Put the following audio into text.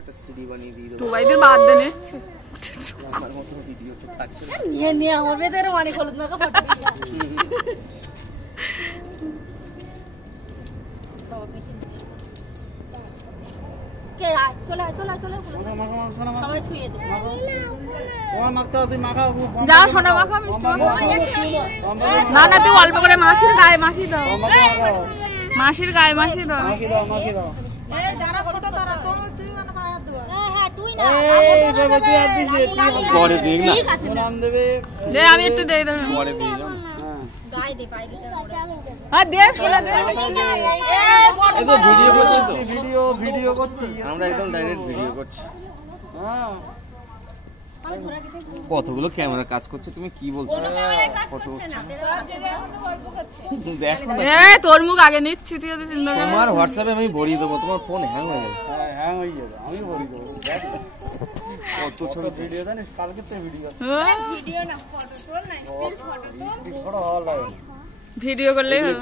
একটা সিডি বানিয়ে দিয়ে দেবো। টুবাইদের বাদ দে নিচ্ছে আমার মতো ভিডিও তো থাকছে না। নিয়ে নিয়ে আমার ভেতরে অনেক হলুদ মাখা ফটো কে চলে চলে চলে সবাই ছুঁয়ে দে তোমার মাখতে তুই মাখা যা সোনা মাখা মিষ্টি না না তুই অল্প করে মাসির গায়ে মাখি দাও মাসির গায়ে মাখি দাও মাখি দাও মাখি দাও। এই যারা ছোট তারা তো তুই না পায়া দেব হ্যাঁ তুই না এই বাবা তুই আর দিবি তুই পরে দিই না ঠিক আছে নাম দেবে দে আমি একটু দেই দাও পরে দিই না। গায়ে দে পায়ে দে হ্যাঁ দে সোনা দে এই তো ভিডিও করছি তো ভিডিও করছি আমরা একদম ডাইরেক্ট ভিডিও করছি। হ্যাঁ কতগুলো ক্যামেরা কাজ করছে তুমি কি বলছো? ফটো দেখ এ তোর মুখ আগে নিচ্ছি তুই যদি চিন্তা করিস তোমার হোয়াটসঅ্যাপে আমি ভরিয়ে দেবো, তোমার ফোন হ্যাং হয়ে যাবে। হ্যাঁ হ্যাং হয়ে যাবে, আমি ভরিয়ে দেবো। কত ছবি ভিডিও জানিস কালকে তো ভিডিও ভিডিও করলেই হবে